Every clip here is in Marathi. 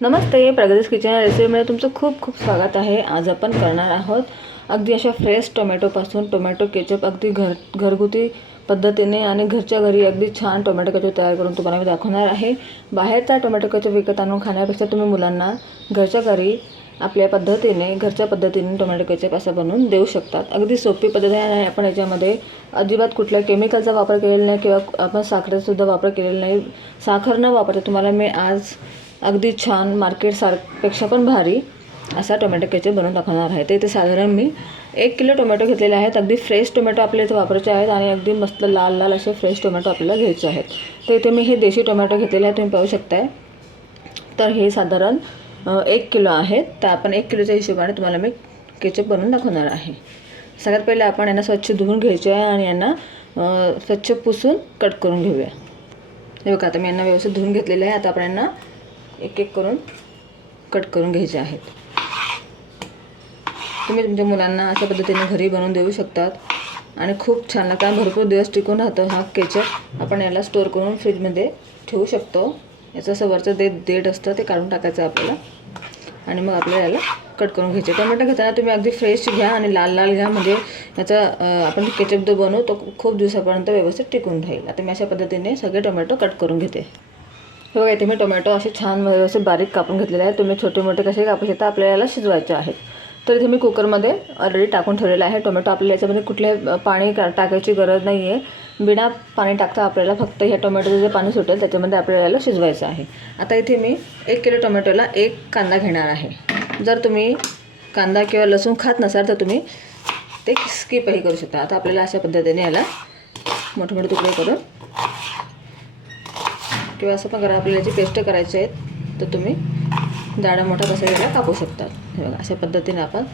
नमस्ते, प्रगतीज किचन या रेसिपीमध्ये तुमचं खूप खूप स्वागत आहे। आज आपण करणार आहोत अगदी अशा फ्रेश टोमॅटोपासून टोमॅटो केचप अगदी घरगुती पद्धतीने आणि घरच्या घरी अगदी छान टोमॅटो केचप तयार करून तुम्हाला मी दाखवणार आहे। बाहेरचा टोमॅटो केचप विकत आणून खाण्यापेक्षा तुम्ही मुलांना घरच्या घरी आपल्या पद्धतीने घरच्या पद्धतीने टोमॅटो केचप असं बनवून देऊ शकतात। अगदी सोपी पद्धत आहे आणि आपण याच्यामध्ये अजिबात कुठल्या केमिकलचा वापर केलेला नाही किंवा आपण साखरेचा सुद्धा वापर केलेला नाही। साखर न वापरता तुम्हाला मी आज अगदी छान मार्केटपेक्षा पण भारी असा टोमॅटो केचप बनवून दाखवणार आहे। इथे साधारण मी 1 किलो टोमॅटो घेतलेले आहेत। अगदी फ्रेश टोमॅटो आपल्या इथे वापरायचे आहेत आणि अगदी मस्त लाल लाल असे फ्रेश टोमॅटो आपल्याला घ्यायचे आहेत। तर इथे मी हे देशी टोमॅटो घेतलेले आहे, तुम्ही पाहू शकताय। तर हे साधारण 1 किलो आहेत। तर आपण 1 किलोच्या हिशोबाने तुम्हाला मी केचप बनवून दाखवणार आहे। सगळ्यात पहिले आपण यांना स्वच्छ धुवून घ्यायचे आहे आणि यांना स्वच्छ पुसून कट करून घेऊया। हे बघा, आता मी यांना व्यवस्थित धुवून घेतलेले आहे। आता आपण यांना एक एक करून कट करून घ्यायचे आहेत। तुम्ही तुमच्या मुलांना अशा पद्धतीने घरी बनवून देऊ शकतात आणि खूप छान लागतं। भरपूर दिवस टिकून राहतो हा केचप। आपण याला स्टोर करून फ्रीजमध्ये ठेवू शकतो। याचं असं वरचं देठ असतं ते काढून टाकायचं आपल्याला आणि मग आपल्याला याला कट करून घ्यायचे। टोमॅटो घेताना तुम्ही अगदी फ्रेश घ्या आणि लाल लाल घ्या, म्हणजे याचा आपण केचप जो बनवू तो खूप दिवसापर्यंत व्यवस्थित टिकून राहील। आता मी अशा पद्धतीने सगळे टोमॅटो कट करून घेते। हे बघा, इथे मी टोमॅटो असे छान व्यवस्थित बारीक कापून घेतलेले आहेत। तुम्ही छोटे मोठे कसे कापू शकता, आपल्याला याला शिजवायचे आहेत। तर इथे मी कुकरमध्ये ऑलरेडी टाकून ठेवलेला आहे टोमॅटो। आपल्याला याच्यामध्ये कुठल्याही पाणी टाकायची गरज नाही आहे। बिना पाणी टाकता आपल्याला फक्त ह्या टोमॅटोचं जे पाणी सुटेल त्याच्यामध्ये आपल्याला याला शिजवायचं आहे। आता इथे मी 1 किलो टोमॅटोला 1 कांदा घेणार आहे। जर तुम्ही कांदा किंवा लसूण खात नसाल तर तुम्ही ते स्किपही करू शकता। आता आपल्याला अशा पद्धतीने याला मोठे मोठे तुकडे करून किंवा असं पण करा, आपल्याला याची पेस्ट करायची आहे तर तुम्ही जाडा मोठा कसा याला कापू शकतात। हे बघा, अशा पद्धतीने आपण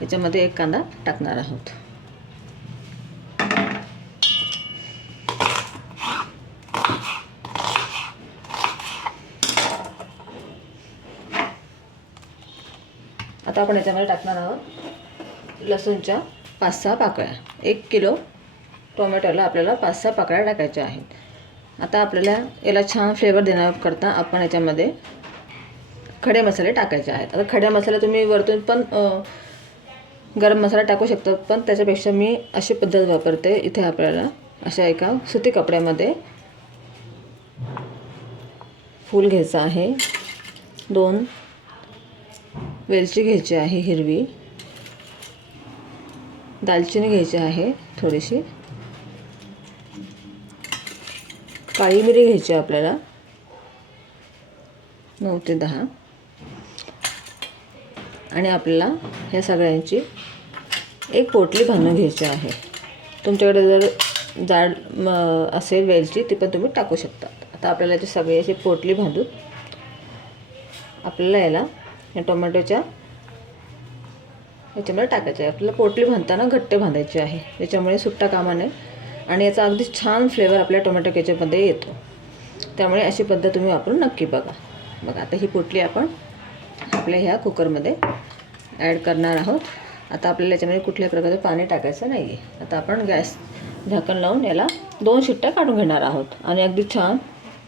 याच्यामध्ये 1 कांदा टाकणार आहोत। आता आपण याच्यामध्ये टाकणार आहोत लसूणच्या 5-6 पाकळ्या। 1 किलो टोमॅटोला आपल्याला 5-6 पाकळ्या टाकायच्या आहेत। आता आपल्याला याला छान फ्लेवर देण्याकरता आपण याच्यामध्ये खडे मसाले टाकायचे आहेत। आता खडे मसाले तुम्ही वरतून पण गरम मसाला टाकू शकता, पण त्याच्यापेक्षा मी अशी पद्धत वापरते। इथे आपल्याला अशा एका सुती कपड्यामध्ये फूल घ्यायचं आहे, 2 वेलची घ्यायची आहे हिरवी, दालचिनी घ्यायची आहे थोडीशी, काळी मिरी घ्यायची आपल्याला 9 ते 10 आणि आपल्याला ह्या सगळ्यांची एक पोटली बांधून घ्यायची आहे। तुमच्याकडे जर जाड असेल वेलची ती पण तुम्ही टाकू शकता। आता आपल्याला याची सगळी अशी पोटली बांधून आपल्याला याला या टोमॅटोच्या याच्यामध्ये टाकायचं आहे। आपल्याला पोटली बांधताना घट्ट बांधायची आहे, त्याच्यामुळे सुट्टा कामा नये आणि याचा अगदी छान फ्लेवर आपल्या टोमॅटो केचपमध्ये येतो। त्यामुळे अशी पद्धत तुम्ही वापरून नक्की बघा। बघा, आता ही पोटली आपण आपल्या ह्या कुकरमध्ये ॲड करणार आहोत। आता आपल्याला याच्यामध्ये कुठल्याही प्रकारचं पाणी टाकायचं नाही आहे। आता आपण गॅस झाकण लावून याला 2 शिट्ट्या काढून घेणार आहोत आणि अगदी छान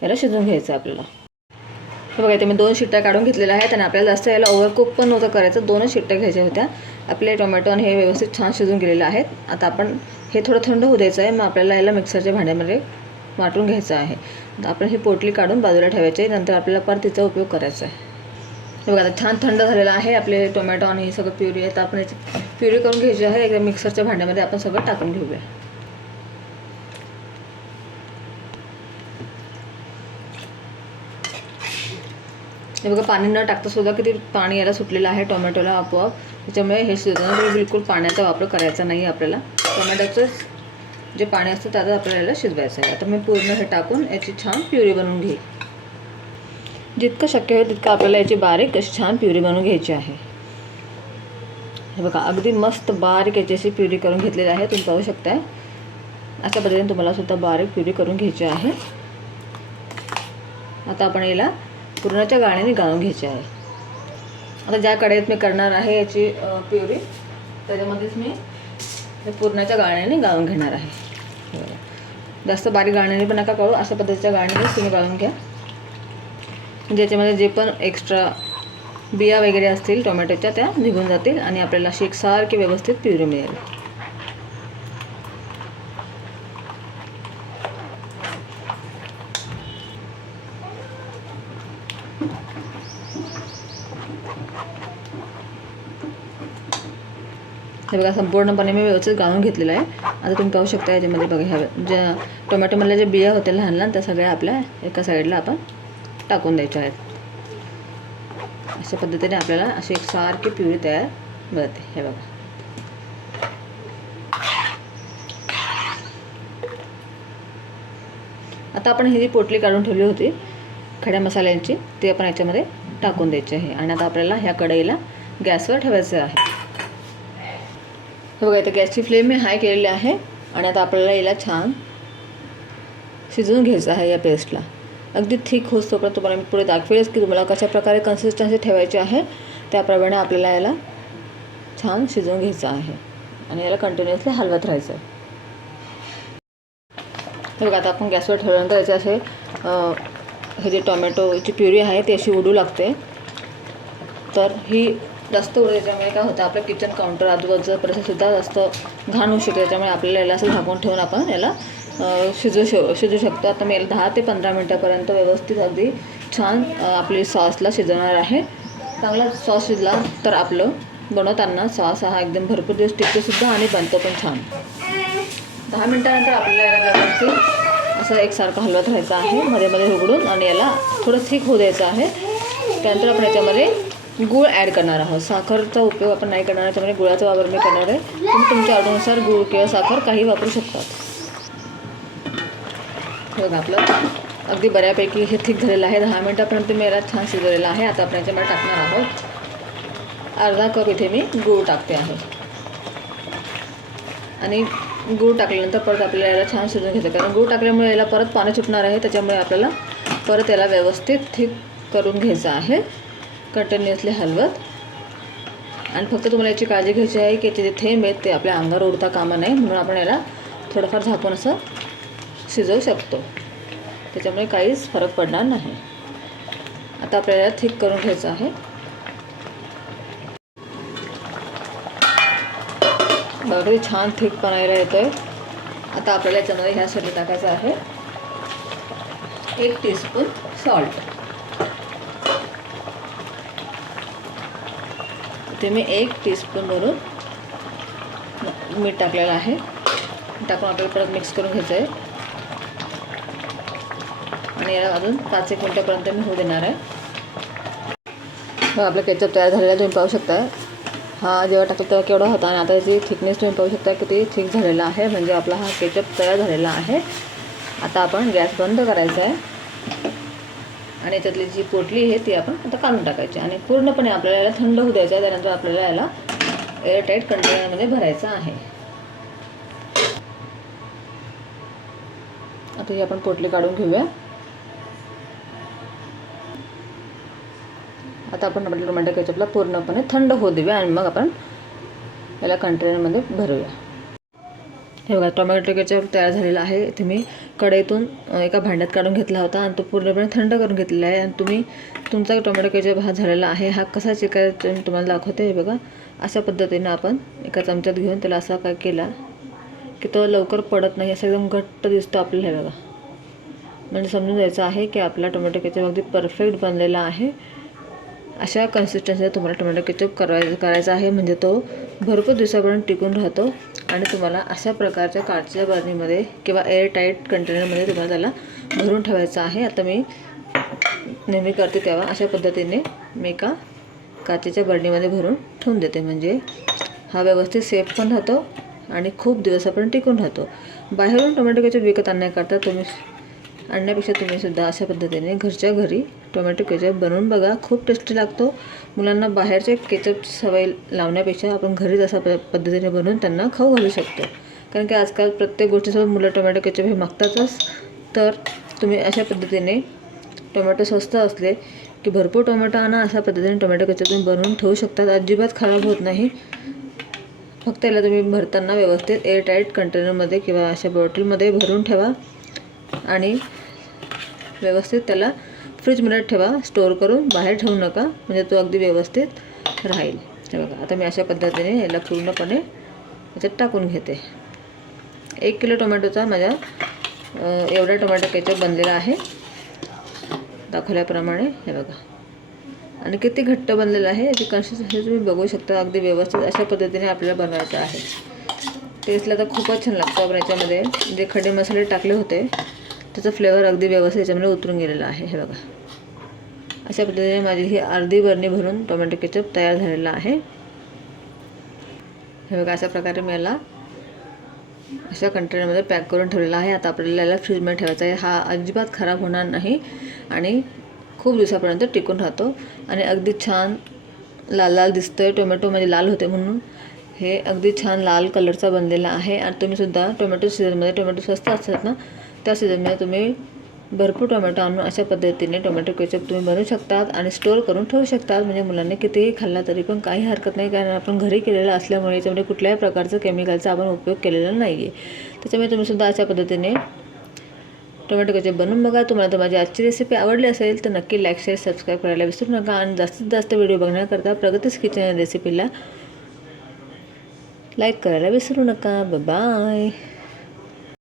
याला शिजवून घ्यायचं आपल्याला। हे बघा, इथे मी 2 शिट्ट्या काढून घेतलेल्या आहेत आणि आपल्याला जास्त याला ओव्हरकुक पण नव्हतं करायचं, 2च शिट्ट्या घ्यायच्या होत्या। आपले टोमॅटो आणि हे व्यवस्थित छान शिजून गेलेले आहेत। आता आपण हे थोडं थंड होऊ द्यायचं आहे, मग आपल्याला याला मिक्सरच्या भांड्यामध्ये वाटून घ्यायचं आहे। आपण ही पोटली काढून बाजूला ठेवायची आहे, नंतर आपल्याला परत तिचा उपयोग करायचा आहे। हे बघा, आता छान थंड झालेलं आहे आपले टोमॅटो आणि हे सगळं प्युरी आहे। तर आपण याची प्युरी करून घ्यायची आहे। एकदा मिक्सरच्या भांड्यामध्ये आपण सगळं टाकून घेऊया। हे बघा, पाणी न टाकता सुद्धा किती पाणी याला सुटलेलं आहे टोमॅटोला आपोआप। त्याच्यामुळे हे शिजवताना बिलकुल पाण्याचा वापर करायचा नाही आपल्याला। टोमॅटोचं जे पाणी असतं त्यात आपल्याला याला शिजवायचं आहे। आता मी पूर्ण हे टाकून याची छान प्युरी बनवून घेईन। जितकं शक्य होईल तितकं आपल्याला याची बारीक अशी छान प्युरी बनवून घ्यायची आहे। हे बघा, अगदी मस्त बारीक याची अशी प्युरी करून घेतलेली आहे, तुम्ही पाहू शकताय। अशा पद्धतीने तुम्हाला सुद्धा बारीक प्युरी करून घ्यायची आहे। आता आपण याला पुरणाच्या गाळणीने गाळून घ्यायचे आहे। आता ज्या कढईत मी करणार आहे याची प्युरी त्याच्यामध्येच मी हे पुरणाच्या गाळणीने गाळून घेणार आहे। जास्त बारीक गाळणीने पण नका गाळू, अशा पद्धतीच्या गाळणीनेच तुम्ही गाळून घ्या। ज्याच्यामध्ये जे पण एक्स्ट्रा बिया वगैरे असतील टोमॅटोच्या त्या निघून जातील आणि आपल्याला अशी एकसारखी व्यवस्थित प्युरी मिळेल. हे बघा संपूर्णपणे मी व्यवस्थित गाळून घेतलेलं आहे. आता तुम्ही पाहू शकता याच्यामध्ये बघा ह्या ज्या टोमॅटोमधल्या ज्या बिया होत्या लहान लहान त्या सगळ्या आपल्या एका साईडला आपण टाकून द्यायच्या आहेत. अशा पद्धतीने आपल्याला अशी एकसारखी प्युरी तयार मिळते. हे बघा आता आपण ही जी पोटली काढून ठेवली होती खड्या मसाल्यांची ती आपण याच्यामध्ये टाकून द्यायची आहे. आणि आता आपल्याला ह्या कढईला गॅसवर ठेवायचं आहे. हे बघा इथं गॅसची फ्लेम मी हाय केलेली आहे आणि आता आपल्याला याला छान शिजवून घ्यायचं आहे. या पेस्टला अगदी थिक होईस्तोपर्यंत तुम्हाला मी पुढे दाखवेलच की तुम्हाला कशा प्रकारे कन्सिस्टन्सी ठेवायची आहे. त्याप्रमाणे आपल्याला याला छान शिजवून घ्यायचं आहे आणि याला कंटिन्युअसली हलवत राहायचं आहे. हे बघा आता आपण गॅसवर ठेवल्यानंतर याचे असे हे जे टोमॅटोची प्युरी आहे ती अशी उडू लागते. तर ही जास्त उडू त्याच्यामुळे काय होतं आपलं किचन काउंटर आजूबाजूचा परिसरसुद्धा जास्त घाण होऊ शकतो. त्याच्यामुळे आपल्याला याला असं झाकून ठेवून आपण याला शिजू शकतो. आता मी 10 ते 15 मिनटापर्यंत व्यवस्थित अगदी छान आपली सॉसला शिजवणार आहे. चांगला सॉस शिजला तर आपलं बनवताना सॉस हा एकदम भरपूर दिवस टिकतोसुद्धा आणि बनतो पण छान. 10 मिनटानंतर आपल्याला याला व्यवस्थित असं एकसारखं हलवत राहायचं आहे मध्ये मध्ये उघडून आणि याला थोडं थिक होऊ द्यायचं आहे. त्यानंतर आपण याच्यामध्ये गूळ ॲड करणार आहोत. साखरचा उपयोग आपण नाही करणार, त्यामुळे गुळाचा वापर मी करणार आहे. तुम्ही तुमच्या आवडीनुसार गूळ किंवा साखर काही वापरू शकतात. बघा आपलं अगदी बऱ्यापैकी हे थिक झालेलं आहे. 10 मिनटापर्यंत मी याला छान शिजवलेलं आहे. आता आपण याच्यामध्ये टाकणार आहोत अर्धा कप इथे मी गूळ टाकते आहे. आणि गूळ टाकल्यानंतर परत आपल्याला याला छान शिजवून घ्यायचं, कारण गूळ टाकल्यामुळे याला परत पाणी सुटणार आहे. त्याच्यामुळे आपल्याला परत याला व्यवस्थित थिक करून घ्यायचं आहे कंटिन्युअसली हलवत. आणि फक्त तुम्हाला याची काळजी घ्यायची आहे की याचे जे थेंब आहेत ते आपल्या अंगावर उडता कामा नये, म्हणून आपण याला थोडंफार झाकून असं शिजवू शकतो. त्याच्यामुळे काहीच फरक पडणार नाही. आता आपल्याला थिक करून घ्यायचं आहे. बघा छान थिक बनायला येतं आहे. आता आपल्याला याच्यामध्ये ह्यासाठी टाकायचं आहे 1 टीस्पून सॉल्ट. ते मी 1 टीस्पून भरून मीठ टाकलेलं आहे. टाकून आपल्याला परत मिक्स करून घ्यायचं आहे आणि याला अजून 5-1 मिनटापर्यंत मी होऊ देणार आहे. आपलं केचप तयार झालेलं आहे, तुम्ही पाहू शकता. हा जेव्हा टाकला तेव्हा केवढा होता आणि आता याची थिकनेस तुम्ही पाहू शकता किती थिक झालेला आहे. म्हणजे आपला हा केचप तयार झालेला आहे. आता आपण गॅस बंद करायचा आहे आणि याच्यातली जी पोटली आहे ती आपण आता काढून टाकायची आणि पूर्णपणे आपल्याला याला थंड होऊ द्यायचं आहे. त्यानंतर आपल्याला याला एअरटाईट कंटेनरमध्ये भरायचं आहे. आता ही आपण पोटली काढून घेऊया. आता आपण आपल्या टोमॅटो केचपला पूर्णपणे थंड होऊ देऊया आणि मग आपण याला कंटेनरमध्ये भरूया. हे बघा टोमॅटो केचप तयार झालेला आहे. इथे मी कढईतून एका भांड्यात काढून घेतला होता आणि तो पूर्णपणे थंड करून घेतलेला आहे. आणि तुम्ही तुमचा टोमॅटो केचप हा झालेला आहे. हा कसा चिकायचा मी तुम्हाला दाखवते. हे बघा अशा पद्धतीने आपण एका चमच्यात घेऊन त्याला असा काय केला की तो लवकर पडत नाही, असं एकदम घट्ट दिसतो आपल्याला. हे बघा म्हणजे समजून जायचं आहे की आपला टोमॅटो केचप अगदी परफेक्ट बनलेला आहे. अशा कन्सिस्टन्सीचा तुम्हाला टोमॅटो केचप करायचा आहे, म्हणजे तो भरपूर दिवसापर्यंत टिकून राहतो. आणि तुम्हाला अशा प्रकारच्या काचेच्या बरणीमध्ये किंवा एअरटाईट कंटेनरमध्ये तुम्हाला त्याला भरून ठेवायचं आहे. आता मी नेहमी करते तेव्हा अशा पद्धतीने मी एका काचेच्या बरणीमध्ये भरून ठेवून देते, म्हणजे हा व्यवस्थित सेफ पण राहतो आणि खूप दिवसापर्यंत टिकून राहतो. बाहेरून टोमॅटो केचप विकत आणण्याकरता आणण्यापेक्षा तुम्हीसुद्धा अशा पद्धतीने घरच्या घरी टोमॅटो केचप बनवून बघा. खूप टेस्टी लागतो. मुलांना बाहेरचे केचपची सवय लावण्यापेक्षा आपण घरीच अशा पद्धतीने बनवून त्यांना खाऊ घालू शकतो, कारण की आजकाल प्रत्येक गोष्टीसोबत मुलं टोमॅटो केचप हे मागतातच. तर तुम्ही अशा पद्धतीने टोमॅटो स्वस्त असले की भरपूर टोमॅटो आणा. अशा पद्धतीने टोमॅटो केचप तुम्ही बनवून ठेवू शकतात. अजिबात खराब होत नाही. फक्त याला तुम्ही भरताना व्यवस्थित एअरटाईट कंटेनरमध्ये किंवा अशा बॉटलमध्ये भरून ठेवा आणि व्यवस्थित त्याला फ्रीजमध्ये ठेवा स्टोअर करून, बाहेर ठेवू नका, म्हणजे तो अगदी व्यवस्थित राहील. हे बघा आता मी अशा पद्धतीने याला पूर्णपणे याच्यात टाकून घेते. 1 किलो टोमॅटोचा माझ्या एवढा टोमॅटो केचप बनलेला आहे दाखवल्याप्रमाणे. हे बघा आणि किती घट्ट बनलेलं आहे, याची कन्सिस्टन्सी तुम्ही बघू शकता. अगदी व्यवस्थित अशा पद्धतीने आपल्याला बनवायचं आहे. टेस्टला तर खूपच छान लागतं. आपण याच्यामध्ये जे खडे मसाले टाकले होते त्याचा फ्लेवर अगदी व्यवस्थित याच्यामध्ये उतरून गेलेला आहे. हे बघा अशा पद्धतीने माझी ही अर्धी बरणी भरून टोमॅटो केचप तयार झालेला आहे. हे बघा अशा प्रकारे मी याला अशा कंटेनरमध्ये पॅक करून ठेवलेला आहे. आता आपल्याला याला फ्रीजमध्ये ठेवायचा आहे. हा अजिबात खराब होणार नाही आणि खूप दिवसापर्यंत टिकून राहतो आणि अगदी छान लाल लाल दिसतोय. टोमॅटो म्हणजे लाल होते म्हणून हे अगदी छान लाल कलरचा बनलेला आहे. आणि तुम्हीसुद्धा टोमॅटो सीझनमध्ये, टोमॅटो स्वस्त असतात ना, त्या सीझनमध्ये तुम्ही भरपूर टोमॅटो आणून अशा पद्धतीने टोमॅटो केचप तुम्ही बनवू शकतात आणि स्टोअर करून ठेवू शकतात. म्हणजे मुलांनी कितीही खाल्ला तरी पण काही हरकत नाही, कारण आपण घरी केलेलं असल्यामुळे याच्यामध्ये कुठल्याही प्रकारचं केमिकलचा आपण उपयोग केलेला नाही आहे. त्याच्यामुळे तुम्हीसुद्धा अशा पद्धतीने टोमॅटो केचप बनवून बघा. तुम्हाला तर माझी आजची रेसिपी आवडली असेल तर नक्की लाईक, शेअर, सबस्क्राईब करायला विसरू नका आणि जास्तीत जास्त व्हिडिओ बघण्याकरता प्रगतीज किचन रेसिपीला लाईक करायला विसरू नका. बाय.